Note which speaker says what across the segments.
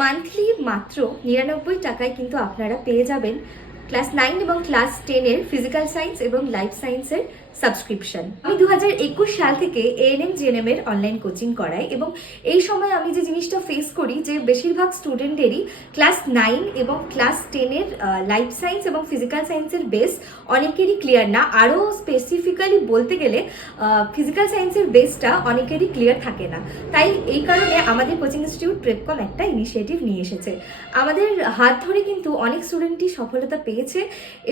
Speaker 1: Monthly মাত্র নিরানব্বই টাকায় কিন্তু আপনারা পেয়ে যাবেন। ক্লাস নাইন এবং ক্লাস টেনের ফিজিক্যাল সায়েন্স এবং লাইফ সায়েন্সের সাবস্ক্রিপশন। আমি দু একুশ সাল থেকে এএনএম জিএনএম এর অনলাইন কোচিং করাই এবং এই সময় আমি যে জিনিসটা ফেস করি যে বেশিরভাগ স্টুডেন্টেরই ক্লাস নাইন এবং ক্লাস টেনের লাইফ সায়েন্স এবং ফিজিক্যাল সায়েন্সের বেস অনেকেরই ক্লিয়ার না। আরও স্পেসিফিক্যালি বলতে গেলে ফিজিক্যাল সায়েন্সের বেসটা অনেকেরই ক্লিয়ার থাকে না। তাই এই কারণে আমাদের কোচিং ইনস্টিটিউট প্রেপকম একটা ইনিশিয়েটিভ নিয়ে এসেছে। আমাদের হাত ধরে কিন্তু অনেক স্টুডেন্টই সফলতা পেয়েছে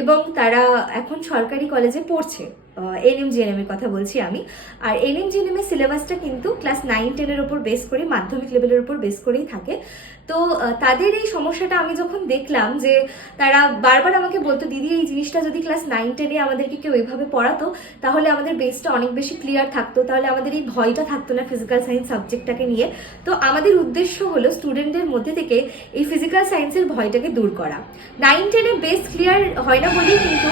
Speaker 1: এবং তারা এখন সরকারি কলেজে পড়ছে। এনএম জিএনএম এর কথা বলছি আমি। আর এনএম জিএনএম এর সিলেবাসটা কিন্তু ক্লাস নাইন টেনের ওপর বেস করে মাধ্যমিক লেভেলের উপর বেস করেই থাকে। তো তাদের এই সমস্যাটা আমি যখন দেখলাম যে তারা বারবার আমাকে বলতো, দিদি, এই জিনিসটা যদি ক্লাস নাইন, টেনে আমাদেরকে কেউ এইভাবে পড়াতো, তাহলে আমাদের বেসটা অনেক বেশি ক্লিয়ার থাকতো, তাহলে আমাদের এই ভয়টা থাকতো না ফিজিক্যাল সায়েন্স সাবজেক্টটাকে নিয়ে। তো আমাদের উদ্দেশ্য হলো স্টুডেন্টদের মধ্যে থেকে এই ফিজিক্যাল সায়েন্সের ভয়টাকে দূর করা। নাইন, টেনে বেস ক্লিয়ার হয় না বলেই কিন্তু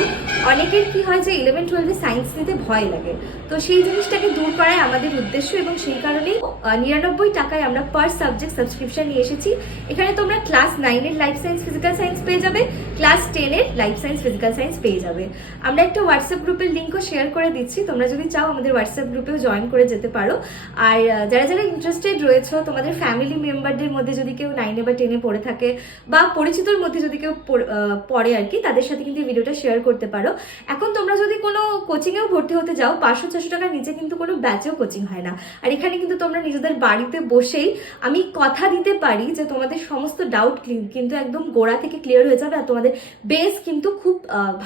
Speaker 1: অনেকের কি হয় যে ইলেভেন টুয়েলভে সায়েন্স নিতে ভয় লাগে। তো সেই জিনিসটাকে দূর করাই আমাদের উদ্দেশ্য এবং সেই কারণেই নিরানব্বই টাকায় আমরা পার সাবজেক্ট সাবস্ক্রিপশন নিয়ে এসেছি। এখানে তোমরা ক্লাস নাইনের লাইফ সায়েন্স ফিজিক্যাল সায়েন্স পেয়ে যাবে ক্লাস টেনের লাইফ সায়েন্স ফিজিক্যাল সায়েন্স পেয়ে যাবে। আমরা একটা হোয়াটসঅ্যাপ গ্রুপের লিঙ্কও শেয়ার করে দিচ্ছি, তোমরা যদি চাও আমাদের হোয়াটসঅ্যাপ গ্রুপেও জয়েন করে যেতে পারো। আর যারা যারা ইন্টারেস্টেড রয়েছে, তোমাদের ফ্যামিলি মেম্বারদের মধ্যে যদি কেউ নাইনে বা টেনে পড়ে থাকে, বা পরিচিতর মধ্যে যদি কেউ পড়- আর কি, তাদের সাথে কিন্তু ভিডিওটা শেয়ার করতে পারো। এখন তোমরা যদি কোনো কোচিংয়েও ভর্তি হতে যাও, পাঁচশো ছশো টাকার নিচে কিন্তু কোনো ব্যাচেও কোচিং হয় না। আর এখানে কিন্তু তোমরা নিজেদের বাড়িতে বসেই আমি কথা দিতে পারি যে তোমাদের সমস্ত ডাউট কিন্তু একদম গোড়া থেকে ক্লিয়ার হয়ে যাবে আর তোমাদের বেস কিন্তু খুব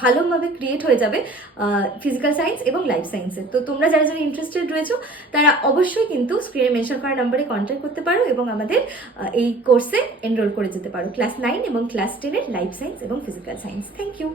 Speaker 1: ভালোভাবে ক্রিয়েট হয়ে যাবে ফিজিক্যাল সায়েন্স এবং লাইফ সায়েন্সের তো তোমরা যারা যারা ইন্টারেস্টেড রয়েছো, তারা অবশ্যই কিন্তু স্ক্রিনে মেনশন করা নাম্বারে কন্ট্যাক্ট করতে পারো এবং আমাদের এই কোর্সে এনরোল করে যেতে পারো। ক্লাস নাইন এবং ক্লাস টেনের লাইফ সায়েন্স এবং ফিজিক্যাল সায়েন্স থ্যাংক ইউ